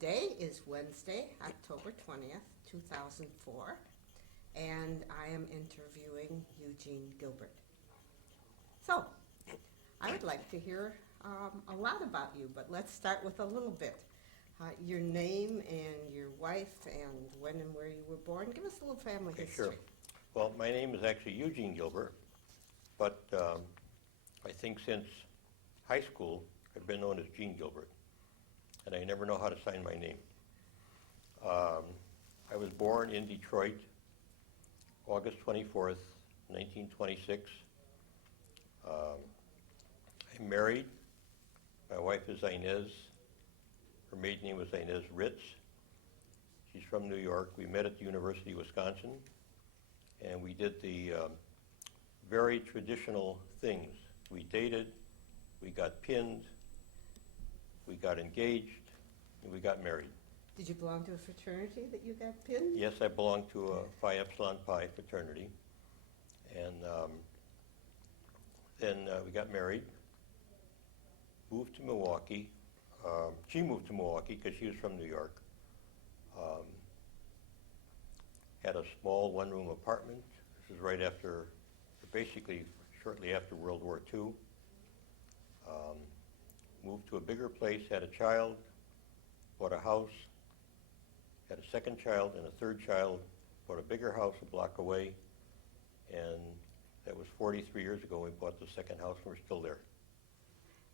Today is Wednesday, October 20th, 2004, and I am interviewing Eugene Gilbert. So, I would like to hear a lot about you, but let's start with a little bit. Your name and your wife and when and where you were born. Give us a little family history. Sure. Well, my name is actually Eugene Gilbert, but I think since high school I've been known as Gene Gilbert, and I never know how to sign my name. I was born in Detroit, August 24th, 1926. I'm married. My wife is Inez. Her maiden name was Inez Ritz. She's from New York. We met at the University of Wisconsin, and we did the very traditional things. We dated, we got pinned, we got engaged, and we got married. Did you belong to a fraternity that you got pinned? Yes, I belong to a Phi Epsilon Pi fraternity, and then we got married, moved to Milwaukee. She moved to Milwaukee because she was from New York. Had a small one-room apartment. This is right after, basically shortly after World War II. Moved to a bigger place, had a child, bought a house, had a second child and a third child, bought a bigger house a block away, and that was 43 years ago. We bought the second house, and we're still there.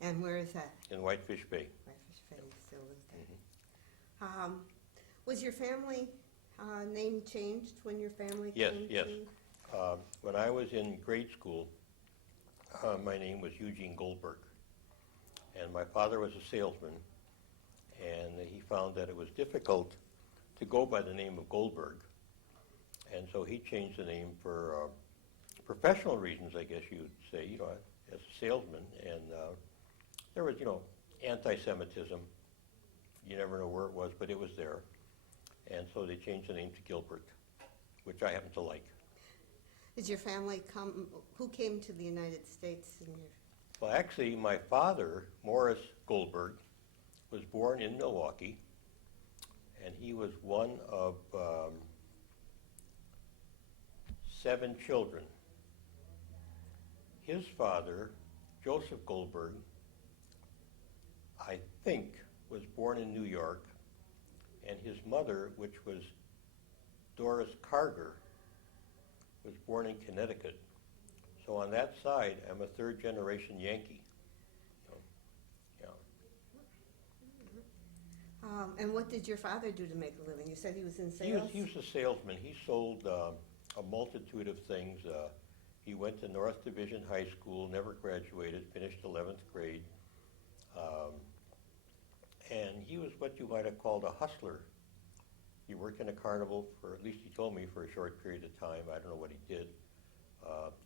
And where is that? In Whitefish Bay. Whitefish Bay, still live there. Mm-hmm. Was your family name changed when your family Yes, came yes. to? When I was in grade school, my name was Eugene Goldberg, and my father was a salesman, and he found that it was difficult to go by the name of Goldberg, and so he changed the name for professional reasons, I guess you'd say, as a salesman, and there was, anti-Semitism. You never know where it was, but it was there, and so they changed the name to Gilbert, which I happen to like. Did your family come, who came to the United States in your... Well, actually, my father, Morris Goldberg, was born in Milwaukee, and he was one of 7 children. His father, Joseph Goldberg, I think, was born in New York, and his mother, which was Doris Carger, was born in Connecticut. So on that side, I'm a third-generation Yankee. Yeah. And what did your father do to make a living? You said he was in sales? He was a salesman. He sold a multitude of things. He went to North Division High School, never graduated, finished 11th grade. And he was what you might have called a hustler. He worked in a carnival for, at least he told me, for a short period of time. I don't know what he did.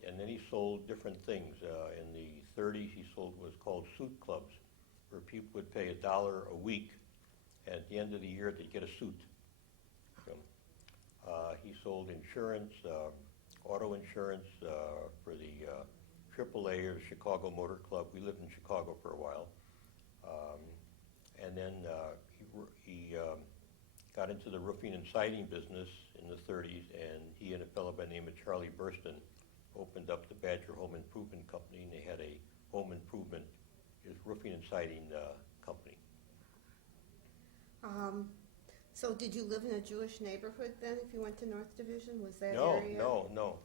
And then he sold different things. In the 30s, he sold what was called suit clubs, where people would pay $1 a week, and at the end of the year, they'd get a suit. He sold insurance, auto insurance for the AAA or the Chicago Motor Club. We lived in Chicago for a while. And then he got into the roofing and siding business in the 30s, and he and a fellow by the name of Charlie Burston opened up the Badger Home Improvement Company, and they had a home improvement, his roofing and siding company. So did you live in a Jewish neighborhood then if you went to North Division? Was that area? No.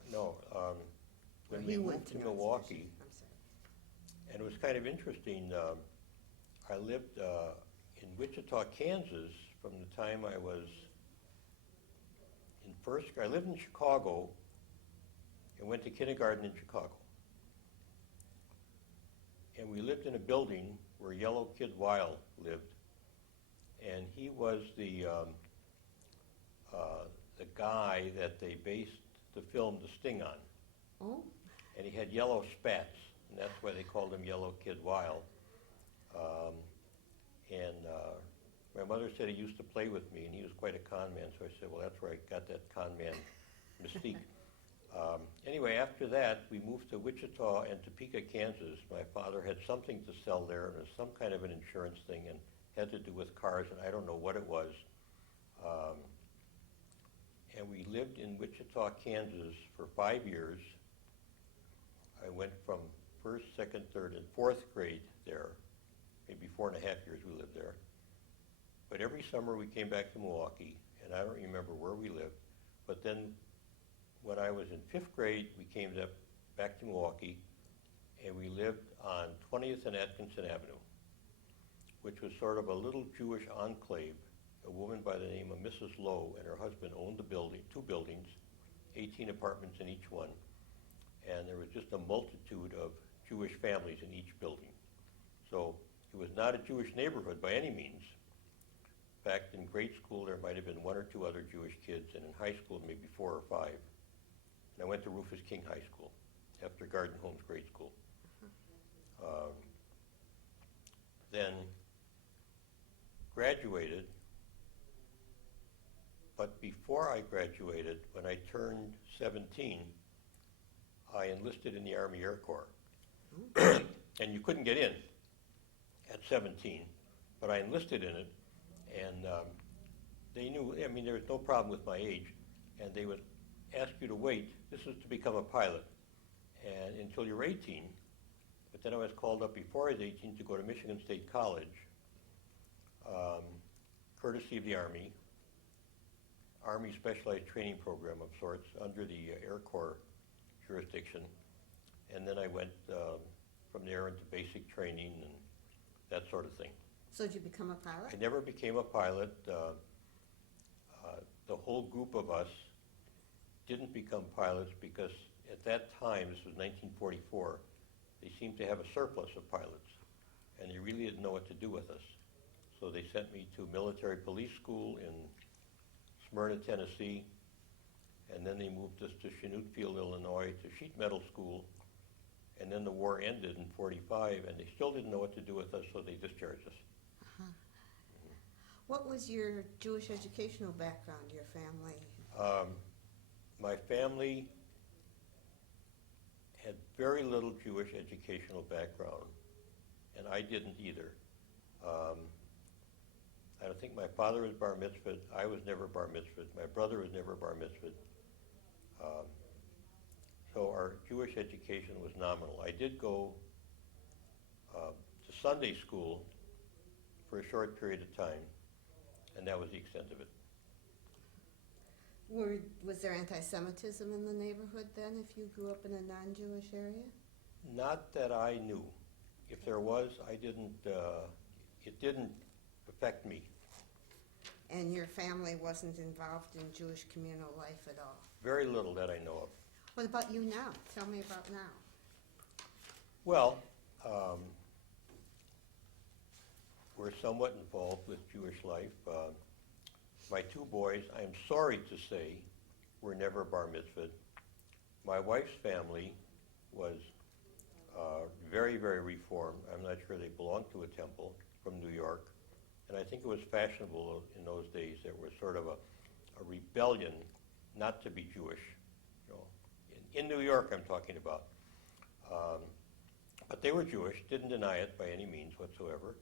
When we moved to Milwaukee, I'm sorry. and it was kind of interesting, I lived in Wichita, Kansas from the time I was in first grade. I lived in Chicago and went to kindergarten in Chicago. And we lived in a building where Yellow Kid Weil lived, and he was the guy that they based the film The Sting on. Oh. And he had yellow spats, and that's why they called him Yellow Kid Weil. My mother said he used to play with me, and he was quite a con man, so I said, well, that's where I got that con man mystique. Anyway, after that, we moved to Wichita and Topeka, Kansas. My father had something to sell there, and it was some kind of an insurance thing, and had to do with cars, and I don't know what it was. And we lived in Wichita, Kansas for 5 years. I went from first, second, third, and fourth grade there. Maybe 4.5 years we lived there. But every summer we came back to Milwaukee, and I don't remember where we lived. But then when I was in fifth grade, we came back to Milwaukee, and we lived on 20th and Atkinson Avenue, which was sort of a little Jewish enclave. A woman by the name of Mrs. Lowe and her husband owned the building, 2 buildings, 18 apartments in each one. And there was just a multitude of Jewish families in each building. So it was not a Jewish neighborhood by any means. In fact, in grade school, there might have been 1 or 2 other Jewish kids, and in high school, maybe 4 or 5. And I went to Rufus King High School after Garden Homes Grade School. Then graduated, but before I graduated, when I turned 17, I enlisted in the Army Air Corps. And you couldn't get in at 17, but I enlisted in it, and they knew, I mean, there was no problem with my age, and they would ask you to wait. This is to become a pilot, and until you're 18. But then I was called up before I was 18 to go to Michigan State College, courtesy of the Army Specialized Training Program of sorts under the Air Corps jurisdiction. And then I went from there into basic training and that sort of thing. So did you become a pilot? I never became a pilot. The whole group of us didn't become pilots because at that time, this was 1944, they seemed to have a surplus of pilots, and they really didn't know what to do with us. So they sent me to military police school in Smyrna, Tennessee, and then they moved us to Chanutfield, Illinois, to sheet metal school, and then the war ended in 45, and they still didn't know what to do with us, so they discharged us. What was your Jewish educational background, your family? My family had very little Jewish educational background, and I didn't either. I don't think my father was bar mitzvahed. I was never bar mitzvahed. My brother was never bar mitzvahed. So our Jewish education was nominal. I did go to Sunday school for a short period of time, and that was the extent of it. Was there anti-Semitism in the neighborhood then if you grew up in a non-Jewish area? Not that I knew. If there was, it didn't affect me. And your family wasn't involved in Jewish communal life at all? Very little that I know of. What about you now? Tell me about now. Well, we're somewhat involved with Jewish life. My 2 boys, I am sorry to say, were never bar mitzvahed. My wife's family was very, very reformed. I'm not sure they belonged to a temple from New York. And I think it was fashionable in those days. There was sort of a rebellion not to be Jewish. You know, in New York, I'm talking about. But they were Jewish, didn't deny it by any means whatsoever.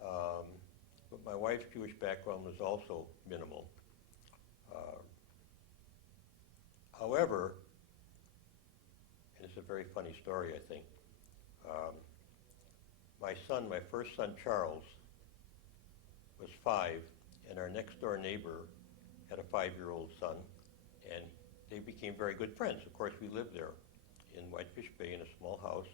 But my wife's Jewish background was also minimal. However, and it's a very funny story, I think, my first son, Charles, was 5, and our next door neighbor had a 5-year-old son, and they became very good friends. Of course, we lived there in Whitefish Bay in a small house,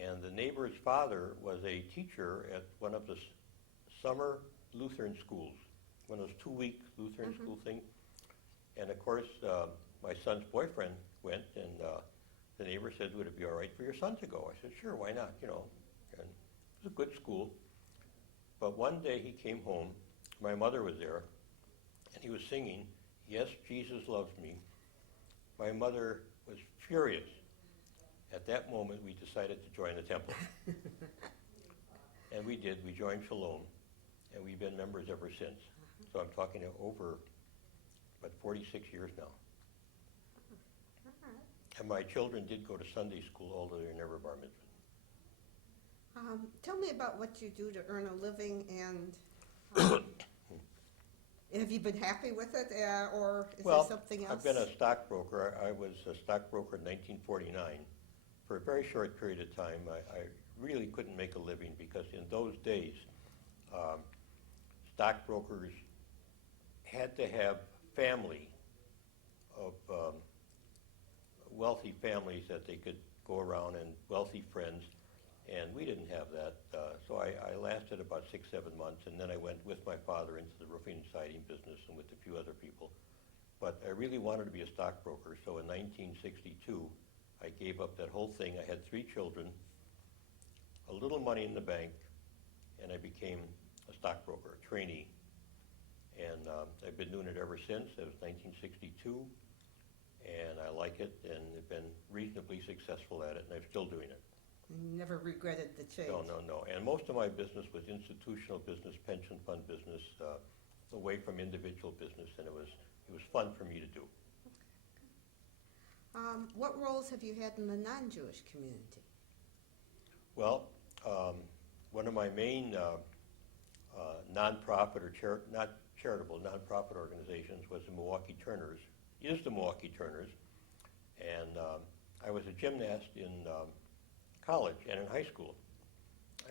and the neighbor's father was a teacher at one of the summer Lutheran schools, one of those 2-week Lutheran school things. And of course, my son's boyfriend went, and the neighbor said, "Would it be all right for your son to go?" I said, "Sure, why not?" You know, and it was a good school. But one day he came home, my mother was there, and he was singing, "Yes, Jesus loves me." My mother was furious. At that moment, we decided to join the temple. And we did. We joined Shalom, and we've been members ever since. So I'm talking over about 46 years now. And my children did go to Sunday school, although they were never bar mitzvah. Tell me about what you do to earn a living, and um, have you been happy with it, or is there something else? I've been a stockbroker. I was a stockbroker in 1949. For a very short period of time, I really couldn't make a living because in those days, stockbrokers had to have family of wealthy families that they could go around and wealthy friends, and we didn't have that. So I lasted about 6-7 months, and then I went with my father into the roofing and siding business and with a few other people. But I really wanted to be a stockbroker, so in 1962, I gave up that whole thing. I had 3 children, a little money in the bank, and I became a stockbroker, a trainee. And I've been doing it ever since. It was 1962, and I like it, and have been reasonably successful at it, and I'm still doing it. Never regretted the change. No. And most of my business was institutional business, pension fund business, away from individual business, and it was fun for me to do. What roles have you had in the non-Jewish community? Well, one of my main nonprofit or not charitable nonprofit organizations was the Milwaukee Turners, is the Milwaukee Turners, and I was a gymnast in college and in high school.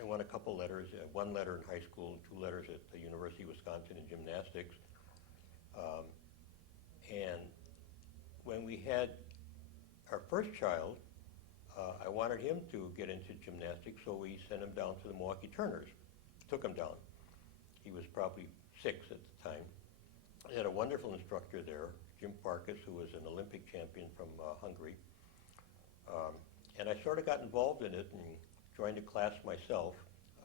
I won a couple letters, 1 letter in high school and 2 letters at the University of Wisconsin in gymnastics. And when we had our first child, I wanted him to get into gymnastics, so we sent him down to the Milwaukee Turners. Took him down. He was probably 6 at the time. I had a wonderful instructor there, Jim Farkas, who was an Olympic champion from Hungary. And I sort of got involved in it and joined a class myself,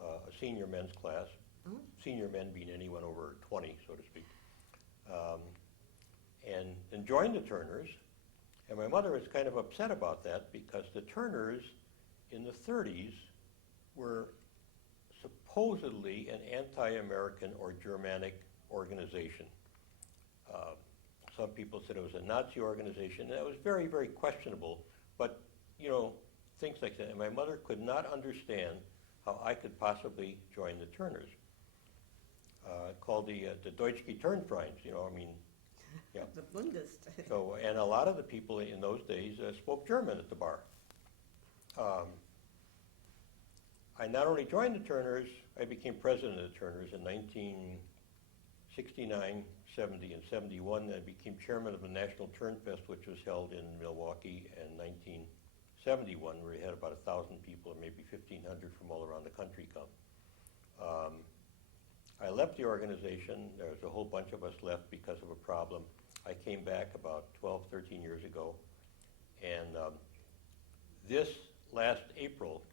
a senior men's class, senior men being anyone over 20, so to speak, and joined the Turners. And my mother was kind of upset about that because the Turners in the 30s were supposedly an anti-American or Germanic organization. Some people said it was a Nazi organization, and that was very, very questionable. But, you know, things like that. And my mother could not understand how I could possibly join the Turners. Called the Deutsche Turnvereins, you know, I mean, yeah. The Bundestag. So, and a lot of the people in those days spoke German at the bar. I not only joined the Turners, I became president of the Turners in 1969, 70, and 71. I became chairman of the National Turnfest, which was held in Milwaukee in 1971, where we had about 1,000 people, or maybe 1,500 from all around the country come. I left the organization. There was a whole bunch of us left because of a problem. I came back about 12, 13 years ago, and this last April,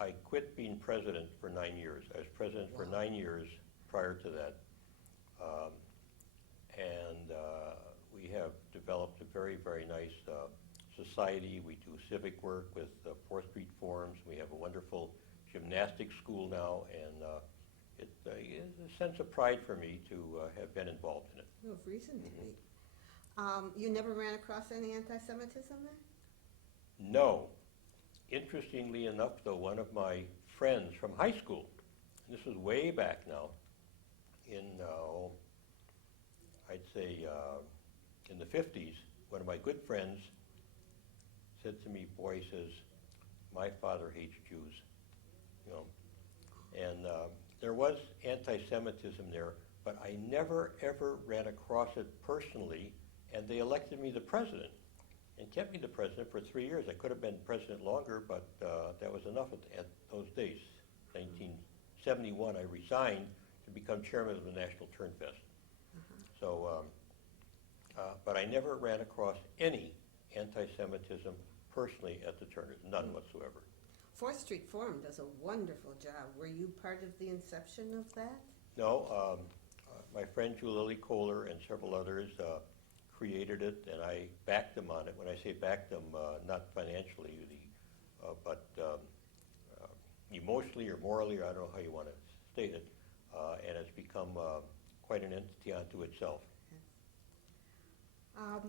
I quit being president for 9 years. I was president for 9 years prior to that, and we have developed a very, very nice society. We do civic work with 4th Street Forums. We have a wonderful gymnastics school now, and it is a sense of pride for me to have been involved in it. You have reason to be. You never ran across any anti-Semitism there? No. Interestingly enough, though, one of my friends from high school, and this was way back now, in, I'd say in the 50s, one of my good friends said to me, boy, he says, my father hates Jews. You know, and there was anti-Semitism there, but I never, ever ran across it personally, and they elected me the president and kept me the president for 3 years. I could have been president longer, but that was enough at those days. 1971, I resigned to become chairman of the National Turnfest. So, but I never ran across any anti-Semitism personally at the Turners, none whatsoever. 4th Street Forum does a wonderful job. Were you part of the inception of that? No, my friend Julie Kohler and several others created it, and I backed them on it. When I say backed them, not financially, but emotionally or morally, or I don't know how you want to state it, and it's become quite an entity unto itself. How do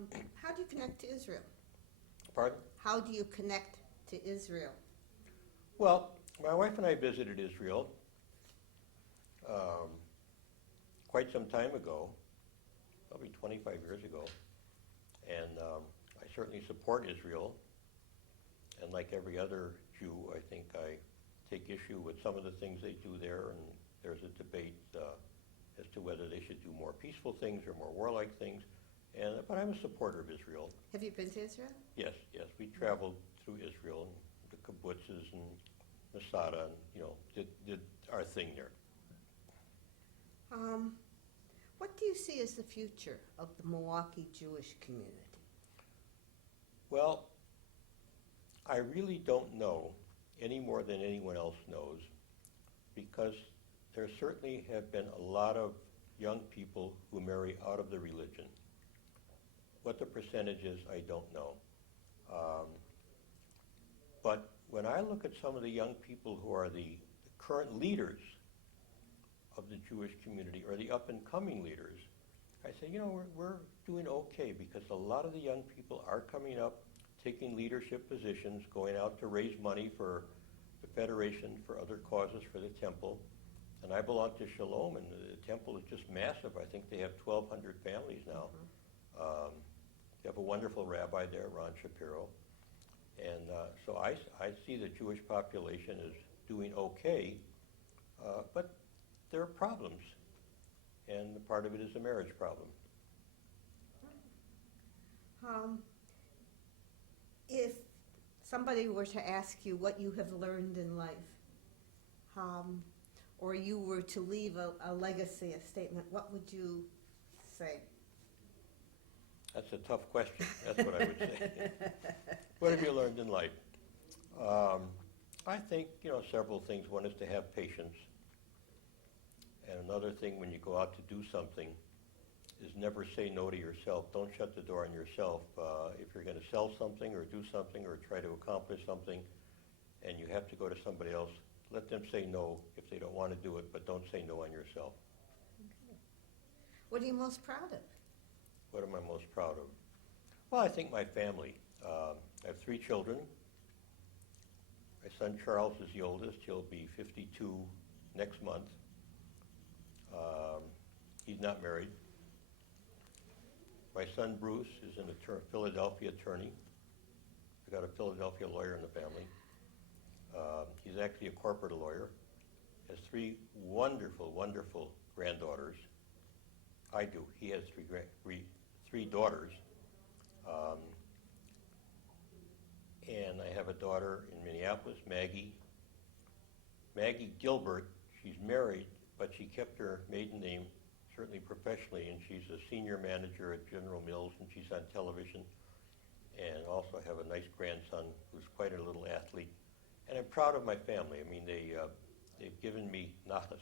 you connect to Israel? Pardon? How do you connect to Israel? Well, my wife and I visited Israel quite some time ago, probably 25 years ago, and I certainly support Israel. And like every other Jew, I think I take issue with some of the things they do there, and there's a debate as to whether they should do more peaceful things or more warlike things. But I'm a supporter of Israel. Have you been to Israel? Yes, yes. We traveled through Israel, and the kibbutzes and Masada, and did our thing there. What do you see as the future of the Milwaukee Jewish community? Well, I really don't know any more than anyone else knows, because there certainly have been a lot of young people who marry out of the religion. What the percentage is, I don't know. But when I look at some of the young people who are the current leaders of the Jewish community, or the up-and-coming leaders, I say, we're doing okay, because a lot of the young people are coming up, taking leadership positions, going out to raise money for the Federation, for other causes, for the temple. And I belong to Shalom, and the temple is just massive. I think they have 1,200 families now. They have a wonderful rabbi there, Ron Shapiro. And so I see the Jewish population is doing okay, but there are problems, and part of it is a marriage problem. If somebody were to ask you what you have learned in life, or you were to leave a legacy, a statement, what would you say? That's a tough question. That's what I would say. What have you learned in life? I think, several things. One is to have patience. And another thing, when you go out to do something, is never say no to yourself. Don't shut the door on yourself. If you're going to sell something or do something or try to accomplish something, and you have to go to somebody else, let them say no if they don't want to do it, but don't say no on yourself. Okay. What are you most proud of? What am I most proud of? Well, I think my family. I have 3 children. My son Charles is the oldest. He'll be 52 next month. He's not married. My son Bruce is an Philadelphia attorney. I've got a Philadelphia lawyer in the family. He's actually a corporate lawyer. Has 3 wonderful, wonderful granddaughters. I do. He has 3 daughters. And I have a daughter in Minneapolis, Maggie. Maggie Gilbert. She's married, but she kept her maiden name, certainly professionally, and she's a senior manager at General Mills, and she's on television. And also have a nice grandson who's quite a little athlete. And I'm proud of my family. I mean, they've given me nachas.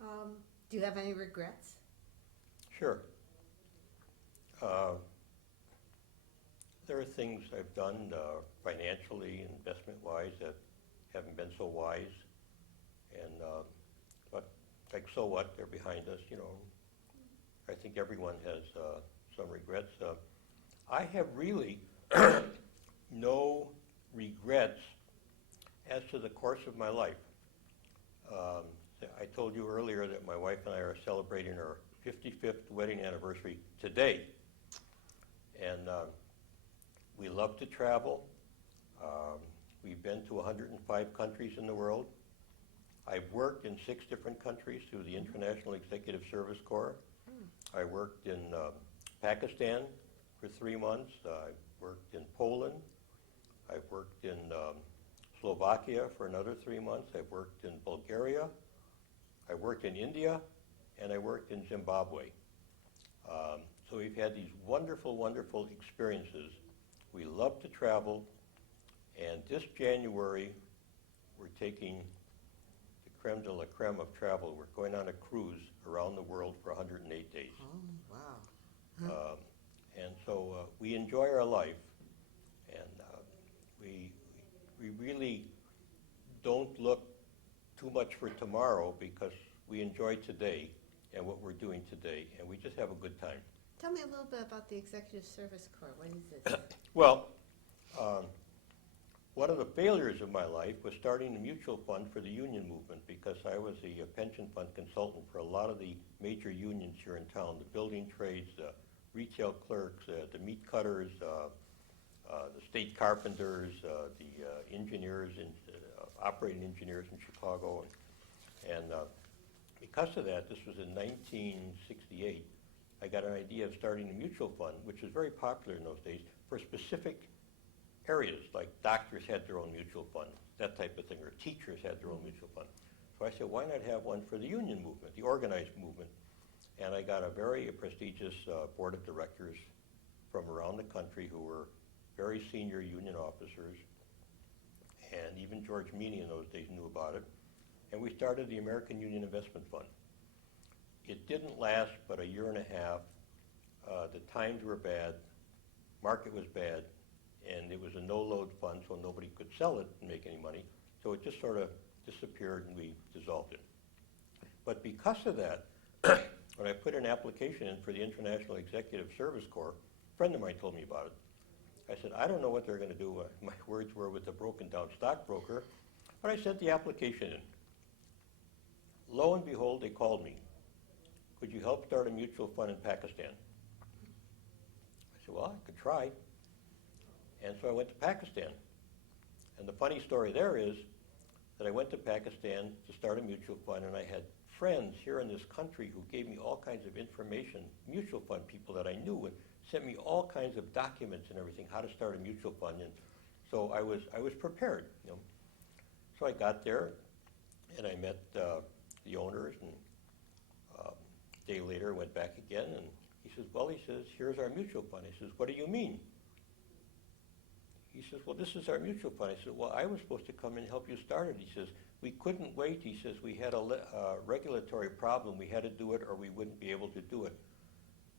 Do you have any regrets? Sure. There are things I've done financially, investment-wise, that haven't been so wise. And but like, so what? They're behind us. I think everyone has some regrets. I have really no regrets as to the course of my life. I told you earlier that my wife and I are celebrating our 55th wedding anniversary today. And we love to travel. We've been to 105 countries in the world. I've worked in 6 different countries through the International Executive Service Corps. I worked in Pakistan for 3 months. I worked in Poland. I've worked in Slovakia for another 3 months. I've worked in Bulgaria. I worked in India, and I worked in Zimbabwe. So we've had these wonderful, wonderful experiences. We love to travel, and this January, we're taking the creme de la creme of travel. We're going on a cruise around the world for 108 days. Oh, wow. And so we enjoy our life, and we really don't look too much for tomorrow, because we enjoy today and what we're doing today, and we just have a good time. Tell me a little bit about the Executive Service Corps. What is it? Well, One of the failures of my life was starting a mutual fund for the union movement because I was a pension fund consultant for a lot of the major unions here in town, the building trades, the retail clerks, the meat cutters, the state carpenters, the engineers, and operating engineers in Chicago. And because of that, this was in 1968, I got an idea of starting a mutual fund, which was very popular in those days, for specific areas, like doctors had their own mutual fund, that type of thing, or teachers had their own mutual fund. So I said, why not have one for the union movement, the organized movement? And I got a very prestigious board of directors from around the country who were very senior union officers, and even George Meany in those days knew about it. And we started the American Union Investment Fund. It didn't last but a year and a half. The times were bad, market was bad, and it was a no-load fund, so nobody could sell it and make any money. So it just sort of disappeared, and we dissolved it. But because of that, when I put an application in for the International Executive Service Corps, a friend of mine told me about it. I said, I don't know what they're going to do. My words were with a broken-down stockbroker, but I sent the application in. Lo and behold, they called me. Could you help start a mutual fund in Pakistan? I said, well, I could try. And so I went to Pakistan. And the funny story there is that I went to Pakistan to start a mutual fund, and I had friends here in this country who gave me all kinds of information, mutual fund people that I knew, and sent me all kinds of documents and everything, how to start a mutual fund. And so I was prepared. So I got there, and I met the owners, and a day later went back again, and he says, well, here's our mutual fund. I says, what do you mean? He says, well, this is our mutual fund. I said, well, I was supposed to come in and help you start it. He says, we couldn't wait. He says, we had a regulatory problem. We had to do it or we wouldn't be able to do it.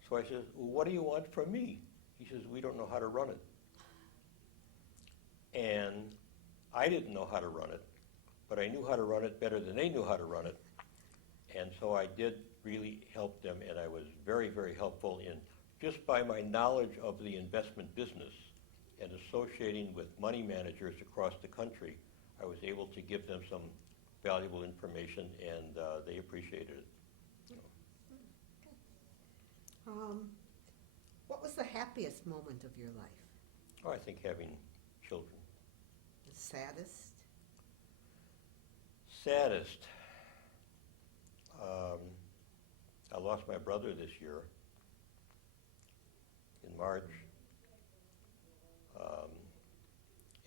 So I said, well, what do you want from me? He says, we don't know how to run it. And I didn't know how to run it, but I knew how to run it better than they knew how to run it. And so I did really help them, and I was very, very helpful in, just by my knowledge of the investment business and associating with money managers across the country, I was able to give them some valuable information, and they appreciated it. What was the happiest moment of your life? Oh, I think having children. The saddest? Saddest. I lost my brother this year in March.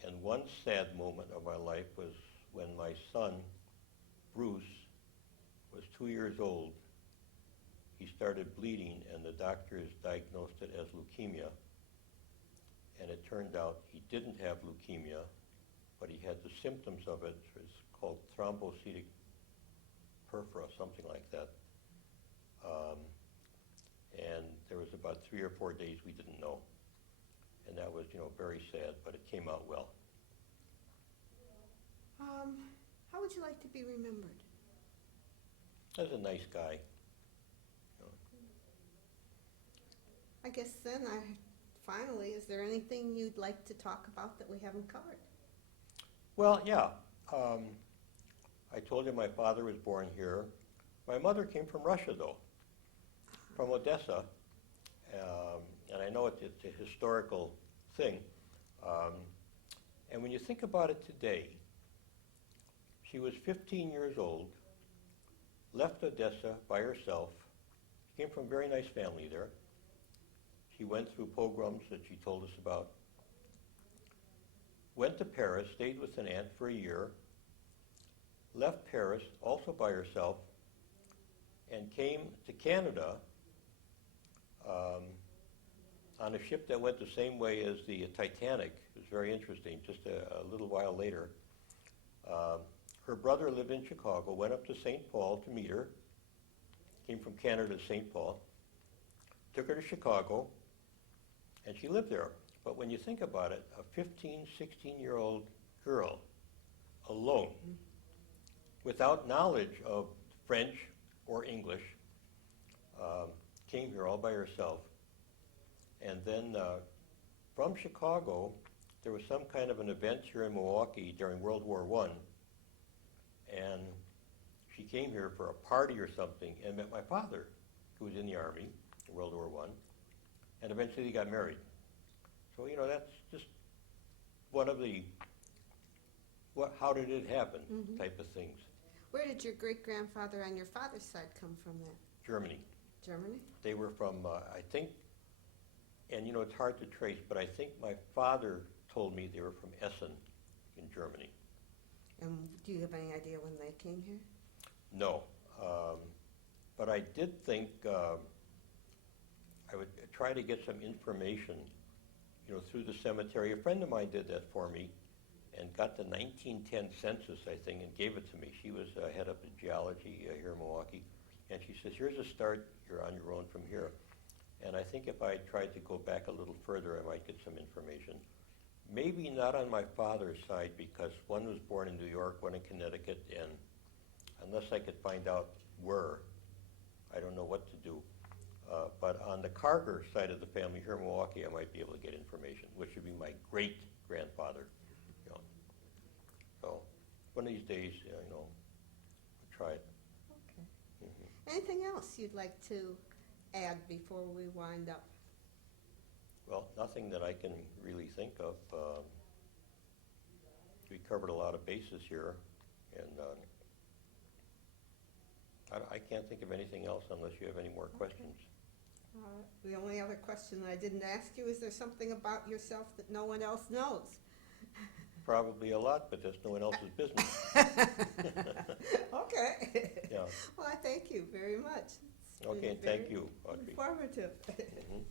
And one sad moment of my life was when my son, Bruce, was 2 years old. He started bleeding, and the doctors diagnosed it as leukemia. And it turned out he didn't have leukemia, but he had the symptoms of it. It's called thrombocytic purpura, something like that. And there was about 3 or 4 days we didn't know. And that was, very sad, but it came out well. How would you like to be remembered? As a nice guy. I guess then, finally, is there anything you'd like to talk about that we haven't covered? Well, yeah. I told you my father was born here. My mother came from Russia, though, from Odessa. And I know it's a historical thing. And when you think about it today, she was 15 years old, left Odessa by herself. She came from a very nice family there. She went through pogroms that she told us about. Went to Paris, stayed with an aunt for a year, left Paris also by herself, and came to Canada on a ship that went the same way as the Titanic. It was very interesting, just a little while later. Her brother lived in Chicago, went up to St. Paul to meet her, came from Canada to St. Paul, took her to Chicago, and she lived there. But when you think about it, a 15, 16-year-old girl, alone, without knowledge of French or English, came here all by herself. And then from Chicago, there was some kind of an event here in Milwaukee during World War I, and she came here for a party or something and met my father, who was in the Army in World War I, and eventually they got married. So, you know, that's just one of the how did it happen type of things. Where did your great-grandfather on your father's side come from then? Germany. Germany? They were from, I think, and you know, it's hard to trace, but I think my father told me they were from Essen in Germany. And do you have any idea when they came here? No, but I did think I would try to get some information, you know, through the cemetery. A friend of mine did that for me and got the 1910 census, I think, and gave it to me. She was head up in geology here in Milwaukee, and she says, here's a start, you're on your own from here. And I think if I tried to go back a little further, I might get some information. Maybe not on my father's side, because one was born in New York, one in Connecticut, and unless I could find out where, I don't know what to do. But on the Carger side of the family here in Milwaukee, I might be able to get information, which would be my great-grandfather. You know. So one of these days, you know, we'll try it. Okay. Anything else you'd like to add before we wind up? Well, nothing that I can really think of. We covered a lot of bases here, and I can't think of anything else unless you have any more questions. The only other question that I didn't ask you, is there something about yourself that no one else knows? Probably a lot, but that's no one else's business. Okay. Yeah. Well, I thank you very much. It's been Okay, very thank you, Audrey. informative. Mhm.